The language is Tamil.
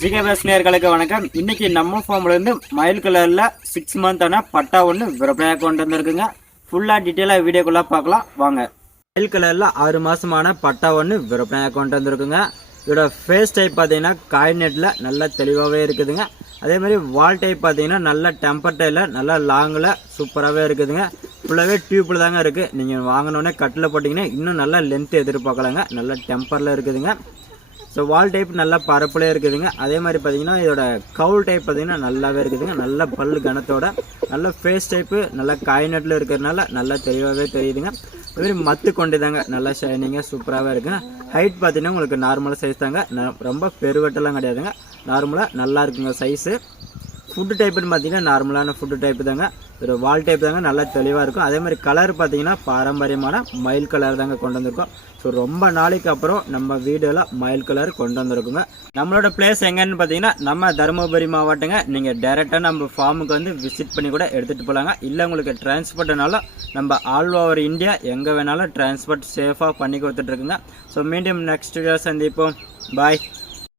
ஜிகேபஸ் நேயர்களுக்கு வணக்கம். இன்னைக்கு நம்ம ஃபார்ம்ல இருந்து மயில் கலர்ல 6 மந்த்தான பட்டா ஒன்று விற்பனையாக கொண்டு வந்திருக்குங்க. ஃபுல்லா டீட்டெயிலா வீடியோக்குள்ள பார்க்கலாம் வாங்க. மயில் கலர்ல 6 மாசமான பட்டா ஒன்று விற்பனையாக கொண்டு வந்திருக்குங்க. இதோட ஃபேஸ் டைப் பார்த்தீங்கன்னா காய் நெட்ல நல்லா தெளிவாகவே இருக்குதுங்க. அதே மாதிரி வால் டைப் பார்த்தீங்கன்னா நல்ல டெம்பர்டைல நல்லா லாங்கில் சூப்பராகவே இருக்குதுங்க. ஃபுல்லாகவே டியூப்பில் தாங்க இருக்குது. நீங்கள் வாங்கினோடனே கட்டில் போட்டிங்கன்னா இன்னும் நல்லா லென்த்து எதிர்பார்க்கலாங்க. நல்ல டெம்பரில் இருக்குதுங்க. ஸோ வால் டைப் நல்லா பரப்புலே இருக்குதுங்க. அதே மாதிரி பார்த்தீங்கன்னா இதோட கவுல் டைப் பார்த்தீங்கன்னா நல்லாவே இருக்குதுங்க. நல்ல பல் கனத்தோட நல்ல ஃபேஸ் டைப்பு நல்லா காய் நட்டில் இருக்கிறதுனால நல்லா தெளிவாகவே தெரியுதுங்க. அதுமாதிரி மத்து கொண்டு தாங்க நல்லா ஷைனிங்காக சூப்பராகவே இருக்குங்க. ஹைட் பார்த்தீங்கன்னா உங்களுக்கு நார்மலாக சைஸ் தாங்க, ரொம்ப பெருவட்டெல்லாம் கிடையாதுங்க. நார்மலாக நல்லா இருக்குங்க சைஸு. ஃபுட்டு டைப்புன்னு பார்த்தீங்கன்னா நார்மலான ஃபுட்டு டைப்பு தாங்க. ஒரு வால் டைப் தாங்க நல்லா தெளிவாக இருக்கும். அதே மாதிரி கலர் பார்த்தீங்கன்னா பாரம்பரியமான மயில் கலர் தாங்க கொண்டு வந்திருக்கோம். ஸோ ரொம்ப நாளைக்கு அப்புறம் நம்ம வீடியோவில் மயில் கலர் கொண்டு வந்திருக்குங்க. நம்மளோட பிளேஸ் எங்கன்னு பார்த்தீங்கன்னா நம்ம தருமபுரி மாவட்டங்க. நீங்கள் டைரெக்டாக நம்ம ஃபார்முக்கு வந்து விசிட் பண்ணி கூட எடுத்துகிட்டு போகலாங்க. இல்லை உங்களுக்கு டிரான்ஸ்போர்ட்னாலும் நம்ம ஆல் ஓவர் இந்தியா எங்கே வேணாலும் டிரான்ஸ்போர்ட் சேஃபாக பண்ணி கொடுத்துட்ருக்குங்க. ஸோ மீண்டும் நெக்ஸ்ட் வீடியோ சந்திப்போம். பாய்.